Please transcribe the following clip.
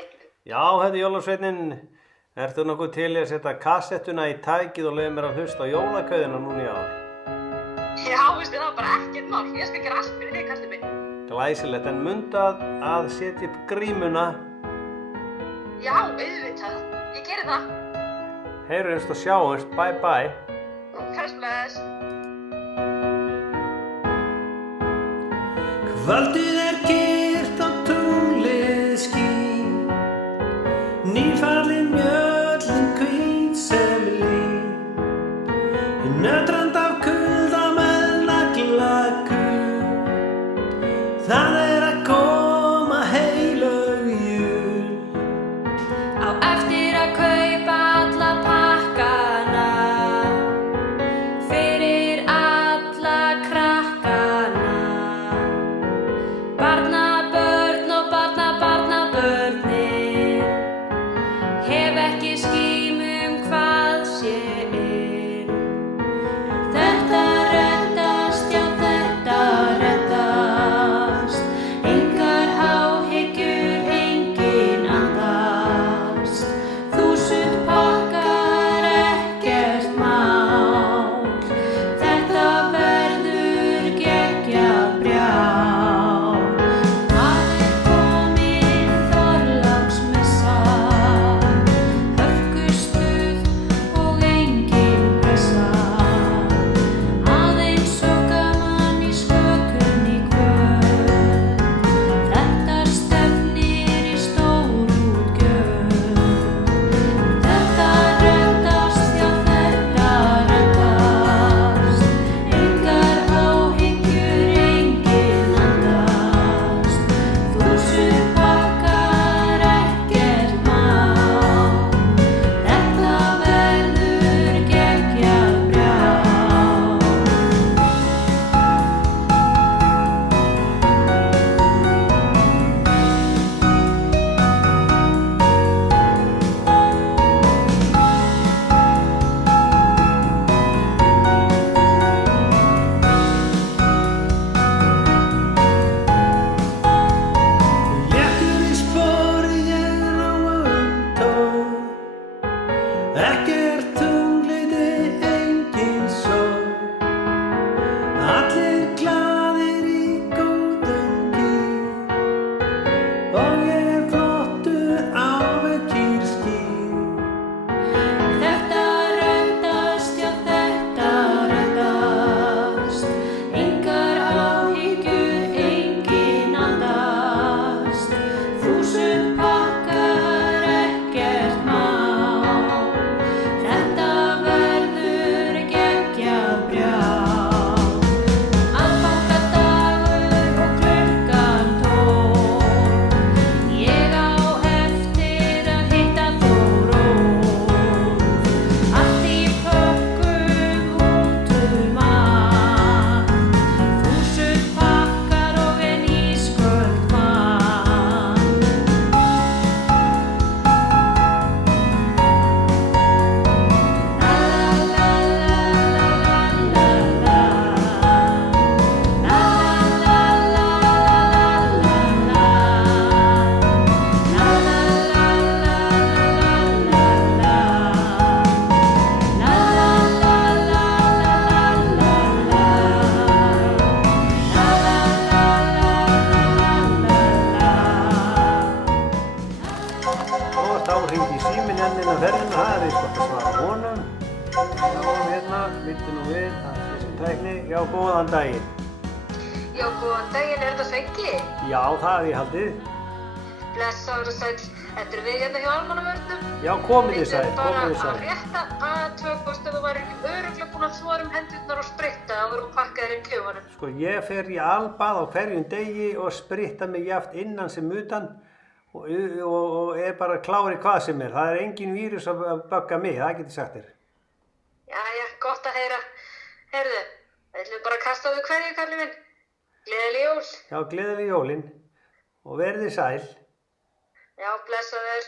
jólasveinninn. Já, þetta jólasveinninn. Ertu nokkuð til í að setja kassettuna í tækið og leyfa mér að hlusta á jólakveðina núna í ár? Já, veistu það bara ekkert mál. Ég skal gera allt fyrir þig, kallinn minn. Glæsilegt, en mundu að setja upp grímuna. Já, auðvitað. Ég geri það. Heyrumst og sjáumst. Bye bye. Bless. Kvöldið kyrrt og tunglið skín, nýfallin mjöllin hvít sem lín, nötrandi af kulda með naglakur. Það að koma heilög jól. Á eftir að kaupa alla pakkana fyrir alla krakkana. Barnabörn og barnabörnin hef ekki skím hvað sé inn. Þetta reddast, já þetta reddast. Engar áhyggjur, engin andast. 1000 pakkar, ekkert mál. Þetta verður geggjað brjál. Það komin Þorláksmessa, hörkustuð og engin pressa. Aðeins og gaman í skökun í kvöld. Þetta stefnir í stórútgjöld. Þetta reddast, já þetta reddast. Engar áhyggjur, engin andast. 1000 pakkar, ekkert mál. Þetta verður geggjað brjál. Léttur í spori, ég á tól. Ekkert þunglyndi, engin sorg. Allir glaðir í góðum gír. Og ég flottu áveggýrskýr. Þetta reddast, já þetta reddast. Engar áhyggjur, engin andast. 1000 pakkar, ekkert mál. Þetta verður geggjað brjál. Aðfangadagur og klukkan 12. Ég á eftir að hitta Þórólf. Allt í pökkum út mat. 1000 pakkar og en ísköld mat. La la la la la la la. La la la la la la. La la la la la la. La la la la la la. La la la Og þá hringdi síminn ennina ferðina, það er eitthvað að svara honum. Já, hérna, vittu nú við, það er þessi tækni. Já, góðan daginn. Já, góðan daginn, þetta Sveinki? Já, það er ég haldið. Blessaður og sæll. Þetta við hérna hjá Almannavörnum. Já, komið þið Við sæl, erum bara komið þið að sæl. rétta athöfn ef þú værir ekki örugglega búin að þvora hendurnar og spritta áður og pakka þér inn kjöfunum. Sko, ég fer í albað á hverjum degi og spritta mig jafnt innan sem utan og er bara klár í hvað sem er. Það er engin vírus að bögga mig, það get ég sagt þér. Jæja, gott að heyra. Heyrðu, við ætlum bara að kasta á þau kveðju, kallinn minn. Gleðileg jól. Já, gleðileg jólin og verið þið sæl. Já, blessaður.